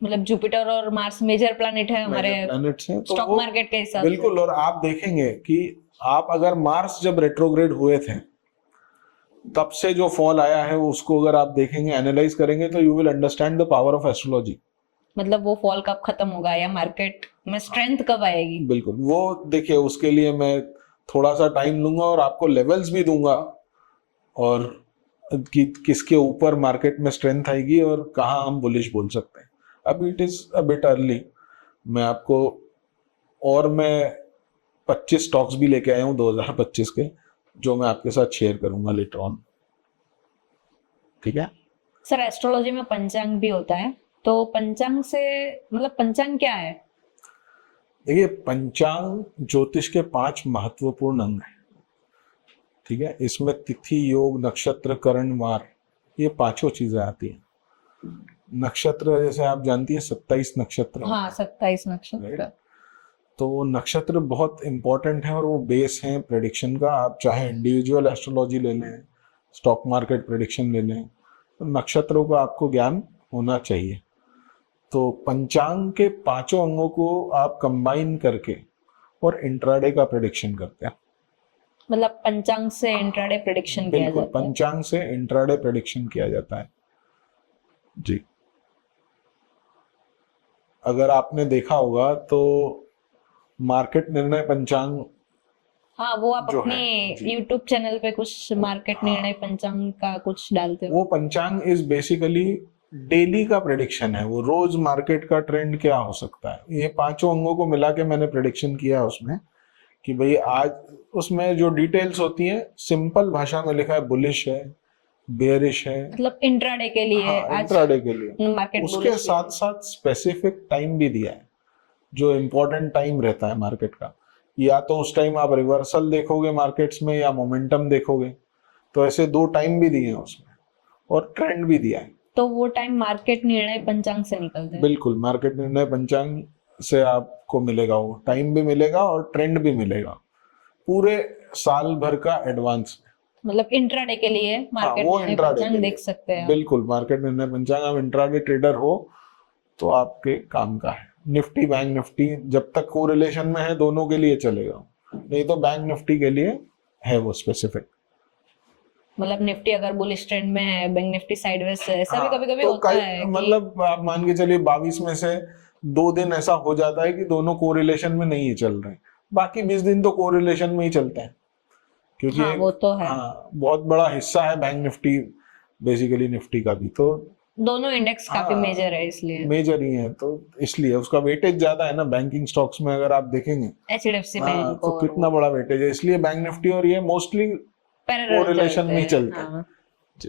मतलब जुपिटर और मार्स मेजर प्लैनेट है हमारे प्लैनेट्स हैं, तो स्टॉक वो मार्केट के हिसाब से। बिल्कुल। और आप देखेंगे कि आप अगर मार्स जब रेट्रोग्रेड हुए थे तब से जो फॉल आया है, उसको अगर आप देखेंगे, एनालाइज करेंगे, तो you will understand the power of astrology. मतलब वो फॉल कब खत्म होगा या मार्केट में स्ट्रेंथ कब आएगी? बिल्कुल, वो देखिए, उसके लिए मैं थोड़ा सा टाइम लूंगा और आपको लेवल्स भी दूंगा, और कि किसके ऊपर मार्केट में स्ट्रेंथ आएगी और कहाँ हम बुलिश बोल सकते हैं। अभी it is a bit early. मैं आपको, और मैं 25 स्टॉक्स भी लेके आया हूँ 2025 के, जो मैं आपके साथ शेयर करूंगा लेटर ऑन। ठीक है सर, एस्ट्रोलॉजी में पंचांग भी होता है, तो पंचांग से मतलब पंचांग क्या है? देखिए, पंचांग ज्योतिष के 5 महत्वपूर्ण अंग हैं। ठीक है, इसमें तिथि, योग, नक्षत्र, करण, वार, ये 5 चीजें आती हैं। नक्षत्र जैसे आप जानती है 27 नक्षत्र, हाँ, 27 नक्षत्र। तो नक्षत्र बहुत इंपॉर्टेंट है और वो बेस है प्रेडिक्शन का। आप चाहे इंडिविजुअल एस्ट्रोलॉजी ले लें, स्टॉक मार्केट प्रेडिक्शन ले लें, तो नक्षत्रों का आपको ज्ञान होना चाहिए। तो पंचांग के पांचों अंगों को आप कंबाइन करके और इंट्राडे का प्रेडिक्शन करते हैं। मतलब पंचांग से इंट्राडे प्रेडिक्शन किया बिल्कुल, जाता है। पंचांग से इंट्राडे प्रेडिक्शन किया जाता है जी। अगर आपने देखा होगा तो मार्केट निर्णय पंचांग हाँ, वो आप जो अपने है जी, YouTube चैनल पे कुछ मार्केट निर्णय पंचांग का कुछ डालते हो। वो पंचांग इज बेसिकली डेली का प्रेडिक्शन है। वो रोज मार्केट का ट्रेंड क्या हो सकता है, ये पांचों अंगों को मिला के मैंने प्रेडिक्शन किया है उसमें कि भाई आज उसमें जो डिटेल्स होती हैं सिंपल भाषा में लिखा है, बुलिश है, बेयरिश है। मतलब इंट्राडे के लिए हाँ, आज इंट्राडे के लिए मार्केट उसके साथ साथ स्पेसिफिक टाइम भी दिया है, जो इम्पोर्टेंट टाइम रहता है मार्केट का। या तो उस टाइम आप रिवर्सल देखोगे मार्केट्स में या मोमेंटम देखोगे, तो ऐसे दो टाइम भी दिए हैं उसमें और ट्रेंड भी दिया है। तो वो टाइम मार्केट निर्णय पंचांग से निकलते हैं। बिल्कुल, मार्केट निर्णय पंचांग से आपको मिलेगा, वो टाइम भी मिलेगा और ट्रेंड भी मिलेगा पूरे साल भर का एडवांस में। मतलब इंट्राडे के लिए मार्केट वो निर्णय इंट्राडे पंचांग के लिए देख सकते हैं आप। बिल्कुल, मार्केट निर्णय पंचांग आप इंट्राडे ट्रेडर हो तो आपके काम का है। निफ्टी बैंक निफ्टी जब तक कोरिलेशन में है दोनों के लिए चलेगा, नहीं तो बैंक निफ्टी के लिए है वो स्पेसिफिक। मतलब निफ्टी अगर बुलिश ट्रेंड में है, बैंक निफ्टी साइडवेज है, ऐसा भी हाँ, कभी-कभी तो होता है कि मतलब आप मान के चलिए 22 में से 2 दिन ऐसा हो जाता है कि दोनों कोरिलेशन में नहीं चल रहे, बाकी 20 दिन तो कोरिलेशन में ही चलते हैं, क्योंकि हाँ, वो तो है। हाँ बहुत बड़ा हिस्सा है बैंक निफ्टी बेसिकली निफ्टी का भी, तो दोनों इंडेक्स काफी हाँ, मेजर है इसलिए। मेजर ही है, तो इसलिए उसका वेटेज ज्यादा है ना बैंकिंग स्टॉक्स में। अगर आप देखेंगे एचडीएफसी हाँ बैंक तो और कितना बड़ा वेटेज है, इसलिए बैंक निफ्टी और ये मोस्टली पैरेलल कोरिलेशन चलते में ही हैं। चलते हैं हाँ। जी।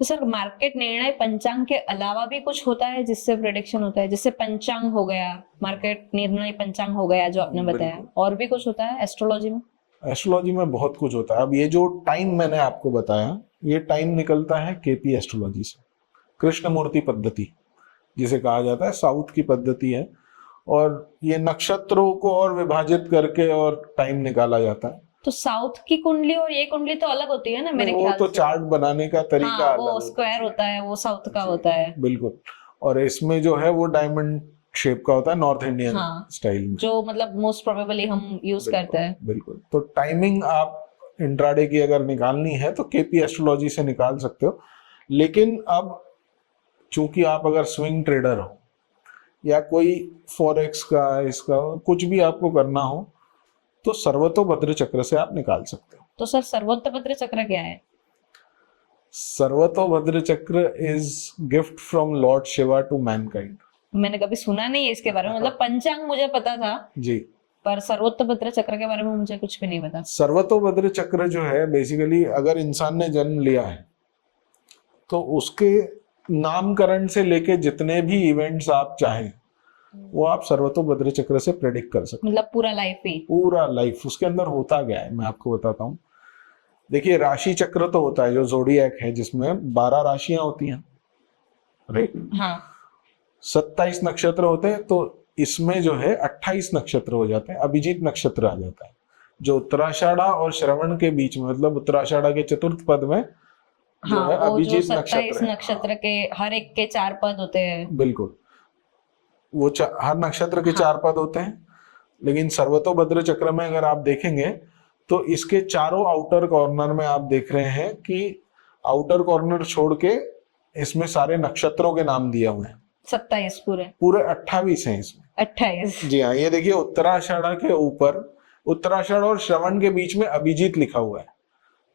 तो सर मार्केट निर्णय पंचांग के अलावा भी कुछ होता है जिससे प्रेडिक्शन होता है, जैसे पंचांग हो गया, मार्केट निर्णय पंचांग हो गया जो आपने बताया, बिल्कुल। और भी कुछ होता है एस्ट्रोलॉजी में? एस्ट्रोलॉजी में बहुत कुछ होता है। अब ये जो टाइम मैंने आपको बताया, ये टाइम निकलता है केपी एस्ट्रोलॉजी से, कृष्णमूर्ति पद्धति जिसे कहा जाता है, साउथ की पद्धति है। और ये नक्षत्रों को और विभाजित करके और टाइम निकाला जाता है। तो साउथ की कुंडली और ये कुंडली तो अलग होती है ना मेरे नहीं, वो ख्याल तो से। चार्ट बनाने का तरीका हाँ, अलग वो होता स्क्वायर होता है, वो साउथ का जी, होता है। बिल्कुल। और इसमें जो है वो डायमंड शेप का होता है, नॉर्थ इंडियन हाँ, स्टाइल में। जो मतलब मोस्ट प्रोबेबली हम यूज करते हैं। बिल्कुल। तो टाइमिंग आप इंट्राडे की अगर निकालनी है तो केपी एस्ट्रोलॉजी से निकाल सकते हो। लेकिन अब चूंकि आप अगर स्विंग ट्रेडर हो या कोई फॉरेक्स का इसका कुछ भी आपको करना हो, तो सर्वतोभद्र चक्र से आप निकाल सकते हो। तो सर सर्वोत्तपत्र चक्र क्या है? Sarvatobhadra Chakra is gift from lord Shiva to mankind. मैंने कभी सुना नहीं है इसके बारे में, मतलब पंचांग मुझे पता था, जी। पर सर्वोत्तपत्र चक्र के बारे में मुझे कुछ भी नहीं पता। सर्वतोभद्र चक्र जो है बेसिकली अगर इंसान ने जन्म लिया है तो उसके नामकरण से लेके जितने भी इवेंट्स आप चाहें वो आप सर्वतोभद्र चक्र से प्रेडिक्ट कर सकते हैं। मतलब पूरा लाइफ ही? पूरा लाइफ उसके अंदर होता गया है, मैं आपको बताता हूँ। देखिए, राशि चक्र तो होता है जो जोडिएक है, जिसमें 12 राशियां होती हैं, राइट। हाँ। 27 नक्षत्र होते हैं, तो इसमें जो है 28 नक्षत्र हो जाते हैं, अभिजीत नक्षत्र आ जाता है, जो उत्तराषाढ़ा और श्रवण के बीच में, मतलब उत्तराषाढ़ा के चतुर्थ पद में जो हाँ, है वो जो अभिजीत 27 नक्षत्र है। नक्षत्र के हर एक के 4 पद होते हैं। बिल्कुल, वो हर नक्षत्र के हाँ। 4 पद होते हैं। लेकिन सर्वतोभद्र चक्र में अगर आप देखेंगे तो इसके चारों आउटर कॉर्नर में आप देख रहे हैं कि आउटर कॉर्नर छोड़ के इसमें सारे नक्षत्रों के नाम दिए हुए हैं। 27 पूरे? पूरे 28 हैं इसमें। 28? जी हाँ, ये देखिए उत्तराषाढ़ा के ऊपर उत्तराषाढ़ और श्रवण के बीच में अभिजीत लिखा हुआ है,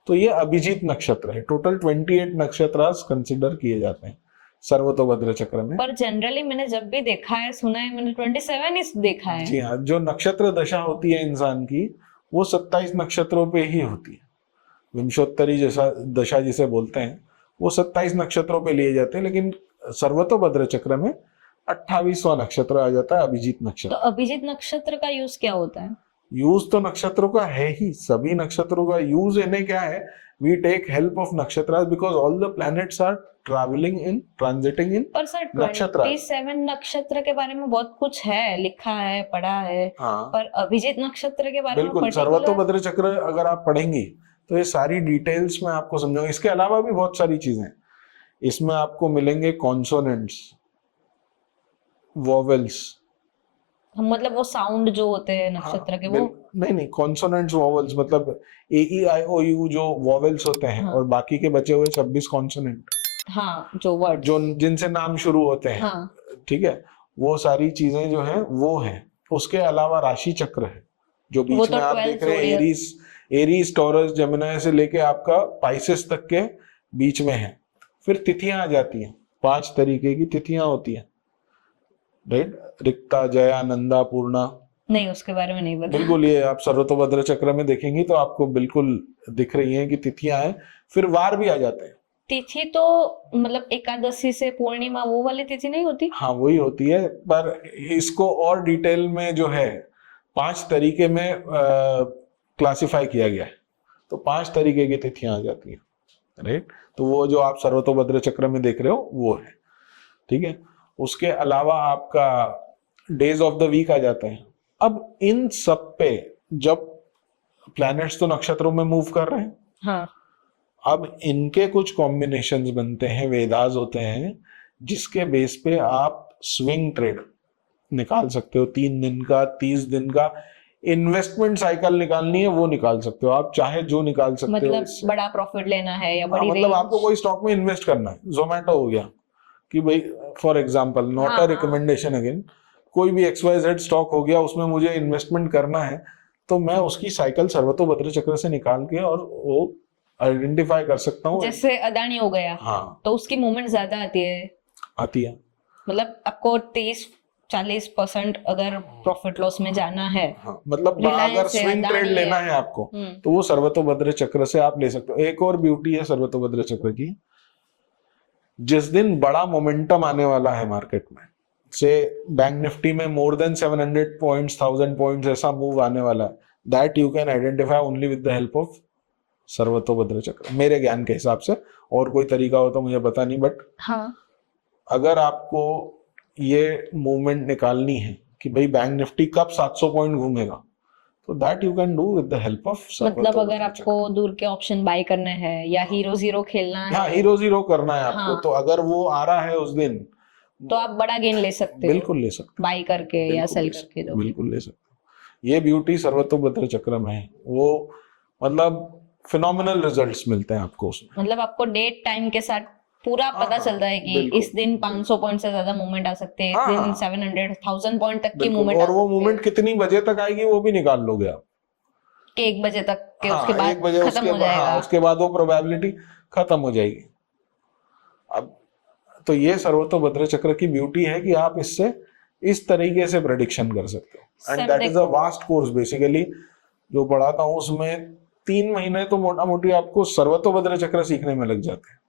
तो ये अभिजीत नक्षत्र है। टोटल 28 नक्षत्र कंसिडर किए जाते हैं सर्वतोभद्र चक्र में। पर जनरली मैंने जब भी देखा है, सुना है, मैंने 27 ही देखा है। जी हाँ, जो नक्षत्र दशा होती है इंसान की वो 27 नक्षत्रों पे ही होती है। विंशोत्तरी जैसा दशा जिसे बोलते हैं वो 27 नक्षत्रों पे लिए जाते हैं, लेकिन सर्वतोभद्र चक्र में 28वां नक्षत्र आ जाता है, अभिजीत तो नक्षत्र। अभिजीत नक्षत्र का यूज क्या होता है? यूज तो नक्षत्रों का है ही, सभी नक्षत्रों का यूज इन्हें क्या है, we take help of nakshatra because all the planets are travelling in, transiting in पर सर नक्षत्र। 27 नक्षत्र के बारे में बहुत कुछ है, लिखा है, पढ़ा है, हाँ पर अभिजीत नक्षत्र के बारे में बिल्कुल, पर्टिकुलर सर्वतोभद्र चक्र अगर आप पढ़ेंगी तो ये सारी डिटेल्स में आपको समझाऊंगा। इसके अलावा भी बहुत सारी चीजें इसमें आपको मिलेंगे, कॉन्सोनेंट्स, वोवेल्स। मतलब वो साउंड जो होते हैं नक्षत्र के, वो नहीं, कॉन्सोनेंट्स वोवेल्स मतलब ए ई आई ओ यू जो वोवेल्स होते हैं, हाँ। और बाकी के बचे हुए 26 कॉन्सोनेंट हाँ, जो वर्ड जो जिनसे नाम शुरू होते हैं, हाँ। ठीक है, वो सारी चीजें जो है वो है। उसके अलावा राशि चक्र है जो वो बीच तो में आप 12 देख रहे हैं, zodiac। एरीज टॉरस जेमिनी से लेके आपका पाइसेस तक के बीच में है। फिर तिथियां आ जाती हैं, 5 तरीके की तिथियां होती हैं, राइट, रिक्ता, जया, नंदा, पूर्णा। नहीं, उसके बारे में नहीं पता। बिल्कुल, ये आप सर्वतोभद्र चक्र में देखेंगी तो आपको बिल्कुल दिख रही हैं कि तिथियां हैं। फिर वार भी आ जाते हैं। तिथि तो मतलब एकादशी से पूर्णिमा वो वाली तिथि नहीं होती? हाँ वही होती है, पर इसको और डिटेल में जो है 5 तरीके में क्लासिफाई किया गया है। तो 5 तरीके की तिथियां आ जाती हैं, राइट। तो वो जो आप सर्वतोभद्र चक्र में देख रहे हो वो है, ठीक है। उसके अलावा आपका डेज ऑफ द वीक आ जाते हैं। अब इन सब पे जब प्लैनेट्स तो नक्षत्रों में मूव कर रहे हैं, हाँ। अब इनके कुछ कॉम्बिनेशंस बनते हैं, वेदास होते हैं, जिसके बेस पे आप स्विंग ट्रेड निकाल सकते हो। 3 दिन का, 30 दिन का इन्वेस्टमेंट साइकिल निकालनी है वो निकाल सकते हो, आप चाहे जो निकाल सकते हो मतलब इससे। बड़ा प्रॉफिट लेना है या हाँ, बड़ी मतलब रेंज? आपको कोई स्टॉक में इन्वेस्ट करना है, जोमेटो हो गया कि भाई फॉर एग्जांपल, नॉट अ हाँ। रिकमेंडेशन अगेन, कोई भी XYZ स्टॉक हो गया, उसमें मुझे इन्वेस्टमेंट करना है, तो मैं उसकी साइकिल सर्वतोभद्र चक्र से निकाल के और वो आइडेंटिफाई कर सकता हूँ। जैसे अदानी हो गया, हाँ तो उसकी मूवमेंट ज्यादा आती है, आती है। मतलब आपको 30-40% अगर प्रॉफिट लॉस में जाना है, हाँ मतलब अगर रिलायंस है, स्विंग ट्रेड अदानी लेना है। है आपको, तो वो सर्वतोभद्र चक्र से आप ले सकते हो। एक और ब्यूटी है सर्वतोभद्र चक्र की, जिस दिन बड़ा मोमेंटम आने वाला है मार्केट में, से बैंक निफ्टी में मोर देन 700 पॉइंट्स, 1000 पॉइंट्स ऐसा मूव आने वाला है, that you can identify only with the help of Sarvatobhadra Chakra, मेरे ज्ञान के हिसाब से। और कोई तरीका हो तो मुझे पता नहीं, बट हाँ। अगर आपको ये मूवमेंट निकालनी है कि भाई बैंक निफ्टी कब 700 पॉइंट घूमेगा, तो that you can do with the help of मतलब अगर आपको दूर के ऑप्शन बाय करने हैं या हीरो जीरो खेलना हाँ है, हीरो जीरो करना है आपको, हाँ, तो अगर वो आ रहा है उस दिन, तो आप बड़ा गेन ले सकते हो, बिल्कुल ले सकते बाय करके या बिल्कुल सेल ले करके। सकते तो बिल्कुल ले सकते हो। ये ब्यूटी सर्वतोभद्र चक्र में है, वो मतलब फिनोमिनल रिजल्ट्स मिलते हैं आपको उसमें। मतलब आपको डेट टाइम के साथ पूरा पता हाँ, चलता है कि बिल्कुल, इस दिन 500 पॉइंट से ज्यादा मूवमेंट आ सकते हैं, इस हाँ, दिन हाँ, 700-1000 पॉइंट तक की बिल्कुल। मूवमेंट आ और वो सकती है, मूवमेंट कितनी बजे तक आएगी वो भी निकाल लोगे आप, कि 1 बजे तक के उसके हाँ बाद 1 बजे खत्म हो हाँ जाएगा। उसके बाद वो प्रोबेबिलिटी खत्म हो जाएगी। अब तो ये सर्वतोभद्र चक्र की ब्यूटी है कि आप इससे इस तरीके से प्रेडिक्शन कर सकते हो, एंड सर दैट इज अ देखो, वास्ट कोर्स बेसिकली जो पढ़ाता हूँ, उसमें 3 महीने तो मोटा मोटी आपको सर्वतोभद्र चक्र सीखने में लग जाते हैं,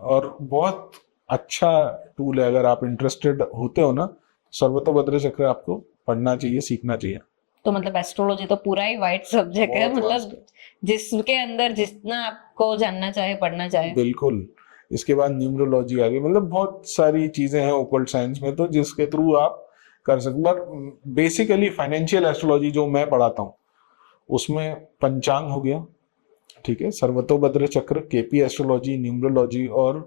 और बहुत अच्छा टूल है। अगर आप इंटरेस्टेड होते हो ना, सर्वतोभद्र चक्र आपको पढ़ना चाहिए, सीखना चाहिए। तो मतलब एस्ट्रोलॉजी तो पूरा ही वाइड सब्जेक्ट है, बहुत वास्ट मतलब जिसके अंदर जितना आपको जानना चाहे, पढ़ना चाहे। बिल्कुल। इसके बाद न्यूमरोलॉजी आ गई, मतलब बहुत सारी चीजें हैं ओकल्ट साइंस में तो जिसके थ्रू आप कर सकते। बट बेसिकली फाइनेंशियल एस्ट्रोलॉजी जो मैं पढ़ाता हूँ उसमें पंचांग हो गया, ठीक है, सर्वतोभद्र चक्र, केपी एस्ट्रोलॉजी, न्यूमरोलॉजी और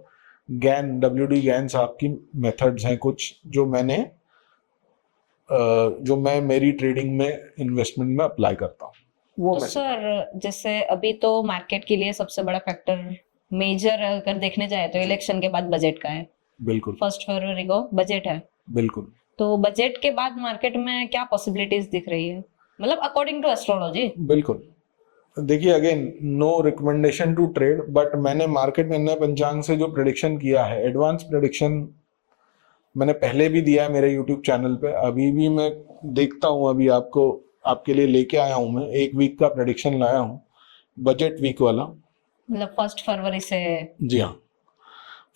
गैन, WD गैन साहब की मेथड्स हैं कुछ जो मैं मेरी ट्रेडिंग में, इन्वेस्टमेंट में अप्लाई करता हूँ, वो तो मैं सर जैसे अभी तो मार्केट के लिए सबसे बड़ा फैक्टर, मेजर अगर देखने जाए तो इलेक्शन के बाद बजट का है। बिल्कुल 1 फरवरी को बजट है, बिल्कुल तो बजट के बाद मार्केट में क्या पॉसिबिलिटीज दिख रही है, मतलब अकॉर्डिंग टू एस्ट्रोलॉजी? बिल्कुल। देखिए again, no recommendation to trade, but मैंने मार्केट निर्णय पंचांग से जो प्रेडिक्शन किया है, एडवांस प्रेडिक्शन मैंने पहले भी दिया है मेरे यूट्यूब चैनल पे, अभी भी मैं देखता हूँ। अभी आपके लिए लेके आया हूँ, मैं 1 वीक का प्रेडिक्शन लाया हूँ, बजट वीक वाला। मतलब 1 फरवरी से? जी हाँ,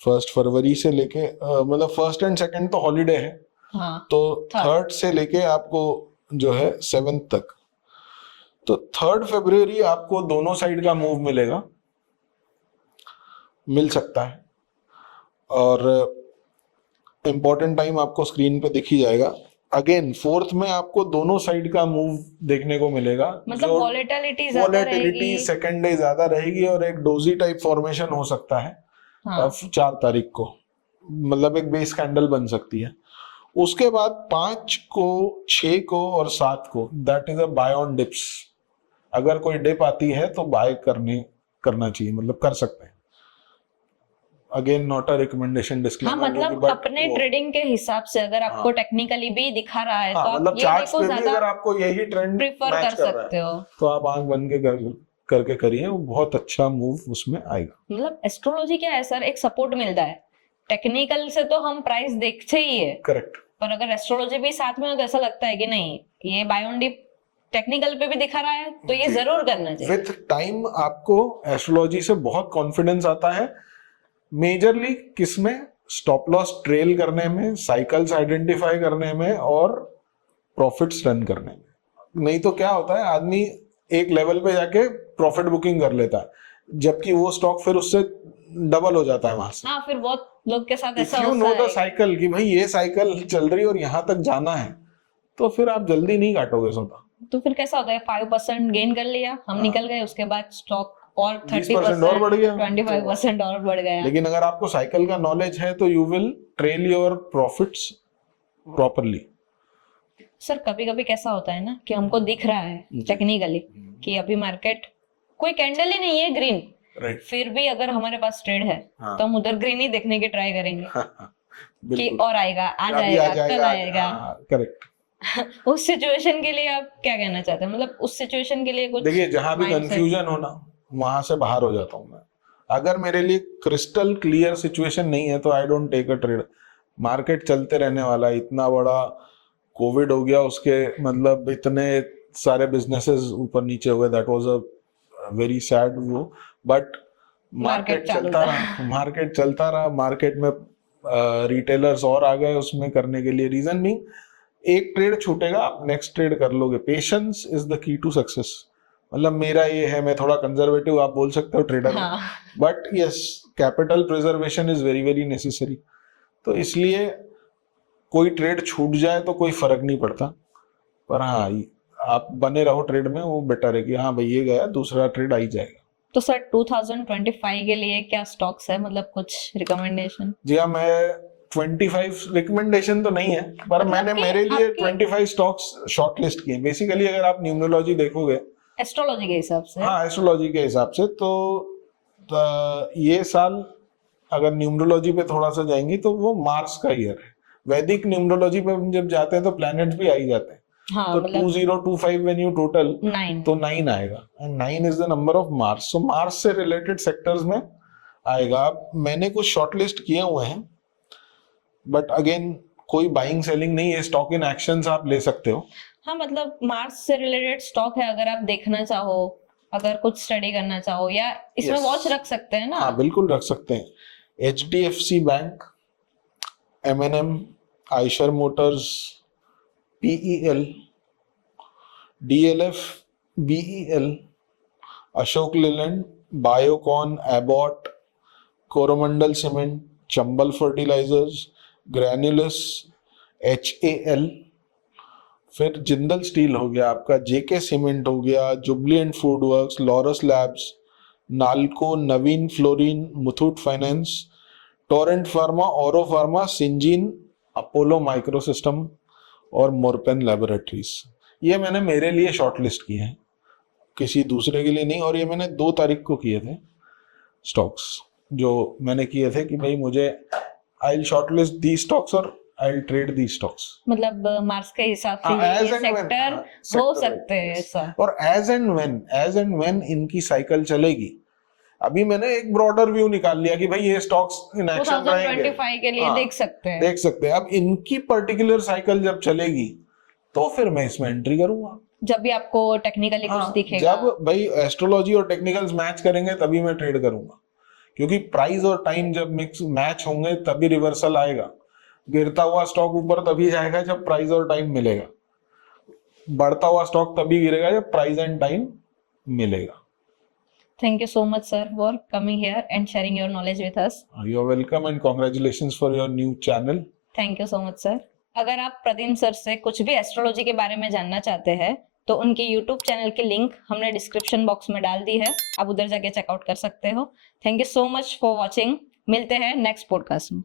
1 फरवरी से लेके मतलब 1 एंड 2 तो हॉलीडे है, हाँ, तो Third। 3rd से लेके आपको जो है 7th तक, तो 3rd फरवरी आपको दोनों साइड का मूव मिल सकता है। और इम्पोर्टेंट टाइम आपको स्क्रीन पे दिख ही जाएगा। अगेन फोर्थ में आपको दोनों साइड का मूव देखने को मिलेगा। मतलब वॉलेटिलिटी ज्यादा रहेगी, सेकंड डे ज्यादा रहेगी और एक डोजी टाइप फॉर्मेशन हो सकता है। हाँ 4 तारीख को मतलब एक बेस कैंडल बन सकती है। उसके बाद 5 को, 6 को और 7 को that is a buy on dips. अगर कोई डिप आती है तो बाय करना चाहिए, मतलब कर सकते हैं। अगेन नॉट अ रिकमेंडेशन हाँ डिस्क्लेमर, मतलब अपने ट्रेडिंग के हिसाब से अगर आपको हाँ। टेक्निकली भी दिखा रहा है तो हाँ, आप मतलब ये चार्ट्स देखो पे भी ज्यादा अगर आपको यही ट्रेंड प्रिफर मैच कर कर रहा सकते है हो। तो आप आंख बंद के करके करिए, वो बहुत अच्छा मूव उसमें आएगा। मतलब एस्ट्रोलॉजी क्या है सर, एक सपोर्ट मिलता है। टेक्निकल से तो हम प्राइस देखते ही है, करेक्ट। पर अगर एस्ट्रोलॉजी भी साथ में हो तो ऐसा लगता है कि नहीं ये बाय ऑन डिप टेक्निकल पे भी दिखा रहा है तो ये जी। जरूर करना चाहिए। विथ टाइम आपको एस्ट्रोलॉजी से बहुत कॉन्फिडेंस आता है, मेजरली किसमें, स्टॉप लॉस ट्रेल करने में, साइकिल्स आइडेंटिफाई करने में और प्रॉफिट्स रन करने में। नहीं तो क्या होता है, आदमी एक लेवल पे जाके प्रॉफिट बुकिंग कर लेता है जबकि वो स्टॉक फिर उससे डबल हो जाता है वहां से। हाँ फिर बहुत लोग के साथ इफ ऐसा यू होता नो द है। साइकिल कि भाई ये साइकिल चल रही है और यहाँ तक जाना है, तो फिर आप जल्दी नहीं काटोगे सौदा। तो फिर कैसा होता है 5% गेन कर लिया हम, हाँ। निकल गए, उसके बाद स्टॉक और 20% और बढ़ 30% गया, 25% और बढ़ गया। लेकिन अगर आपको साइकिल का नॉलेज है तो you will trail your profits properly. Sir कभी कभी कैसा होता है ना कि हमको दिख रहा है टेक्निकली कि अभी मार्केट कोई कैंडल ही नहीं है ग्रीन, राइट। फिर भी अगर हमारे पास ट्रेड है हाँ। तो हम उधर ग्रीन ही देखने की ट्राई करेंगे कि बिल्कुल। और आएगा, आज अभी आएगा, कल आएगा। करेक्ट। उस सिचुएशन के लिए आप क्या कहना चाहते हैं, मतलब उस सिचुएशन के लिए कुछ देखिए, जहां भी mindset? कंफ्यूजन हो ना वहां से बाहर हो जाता हूं मैं। अगर मेरे लिए क्रिस्टल क्लियर सिचुएशन नहीं है तो I don't take a trade. Market चलते रहने वाला है, इतना बड़ा कोविड हो गया, उसके मतलब इतने सारे बिजनेसेस ऊपर नीचे हुए, that was a very sad वो। बट मार्केट चलता रहा, मार्केट में रिटेलर्स और आ गए उसमें करने के लिए। रीजन नहीं, एक ट्रेड छूटेगा आप नेक्स्ट ट्रेड कर लोगे। Patience is the key to success. मतलब मेरा ये है, मैं थोड़ा कंजर्वेटिव आप बोल सकते हो ट्रेडर, हाँ। But yes, capital preservation is very very necessary. तो इसलिए कोई ट्रेड छूट जाए तो कोई फर्क नहीं पड़ता, पर हाँ आप बने रहो ट्रेड में, वो बेटर है कि हाँ भाई ये गया, दूसरा ट्रेड आ ही जाएगा। तो सर 2025 के लिए क्या स्टॉक्स है, मतलब कुछ रिकमेंडेशन? जी हाँ, मैं 25 रिकमेंडेशन तो नहीं है, पर मतलब मैंने कि मेरे लिए आपकी 25 स्टॉक्स शॉर्टलिस्ट किए। बेसिकली अगर आप न्यूमरोलॉजी देखोगे, एस्ट्रोलॉजी के हिसाब से, हाँ एस्ट्रोलॉजी के हिसाब से, तो ये साल अगर न्यूमरोलॉजी पे थोड़ा सा जाएंगी तो वो मार्स का ईयर है। वैदिक न्यूमरोलॉजी पे हम जब जाते हैं तो प्लैनेट्स भी आ ही जाते हैं। हाँ तो मतलब 2025 व्हेन यू टोटल 9। तो 9 आएगा, and 9 is the number of Mars. So Mars से रिलेटेड सेक्टर्स में आएगा। मैंने कुछ शॉर्टलिस्ट किए हुए हैं, बट अगेन कोई बाइंग सेलिंग नहीं है, स्टॉक इन एक्शंस आप ले सकते हो। हाँ मतलब मार्स से रिलेटेड स्टॉक है, अगर आप देखना चाहो, अगर कुछ स्टडी करना चाहो, या इसमें Yes. वॉच रख सकते हैं ना। हाँ बिल्कुल रख सकते हैं। HDFC bank, M&M, Eicher motors, PEL, DLF, BEL, Ashok Leyland, Biocon, Abbott, Coromandel cement, Chambal fertilisers, Granules, HAL, फिर जिंदल स्टील हो गया आपका, JK सीमेंट हो गया, Jubilant food works, Laurus labs, Nalco, Navin fluorine, Muthoot finance, Torrent pharma, Auro pharma, Syngene, Apollo micro system और Morepen laboratories. ये मैंने मेरे लिए शॉर्टलिस्ट किए हैं, किसी दूसरे के लिए नहीं। और ये मैंने 2 तारीख को किए थे स्टॉक्स, जो मैंने किए थे कि भाई मुझे I will shortlist the stocks और I will trade the stocks. मतलब मार्स के हिसाब से as ये and when, सेक्टर हाँ, हो sector सकते हैं wise, ऐसा। और एज एंड व्हेन इनकी साइकिल चलेगी। अभी मैंने एक ब्रॉडर व्यू निकाल लिया कि भाई ये स्टॉक्स इन एक्शन रहेंगे, 2025 के लिए हाँ, देख सकते हैं। देख सकते हैं। अब इनकी पर्टिकुलर साइकिल जब चलेगी तो फिर मैं इसमें एंट्री करूंगा। जब भी आपको टेक्निकली कुछ हाँ, दिखेगा, जब भाई एस्ट्रोलॉजी और टेक्निकल्स मैच करेंगे तभी मैं ट्रेड करूंगा, क्योंकि प्राइस और टाइम जब मिक्स मैच होंगे तभी रिवर्सल आएगा। गिरता हुआ स्टॉक ऊपर तभी जाएगा जब प्राइस और टाइम मिलेगा, बढ़ता हुआ स्टॉक तभी गिरेगा जब प्राइस एंड टाइम मिलेगा। Thank you so much, sir, for coming here and sharing your knowledge with us. You're welcome and congratulations for your new channel. Thank you so much, sir. अगर आप Pradeep sir से कुछ भी astrology के बारे में जानना चाहते हैं तो उनके YouTube चैनल की लिंक हमने डिस्क्रिप्शन बॉक्स में डाल दी है, आप उधर जाके चेकआउट कर सकते हो. Thank you so much for watching. मिलते हैं नेक्स्ट पॉडकास्ट में.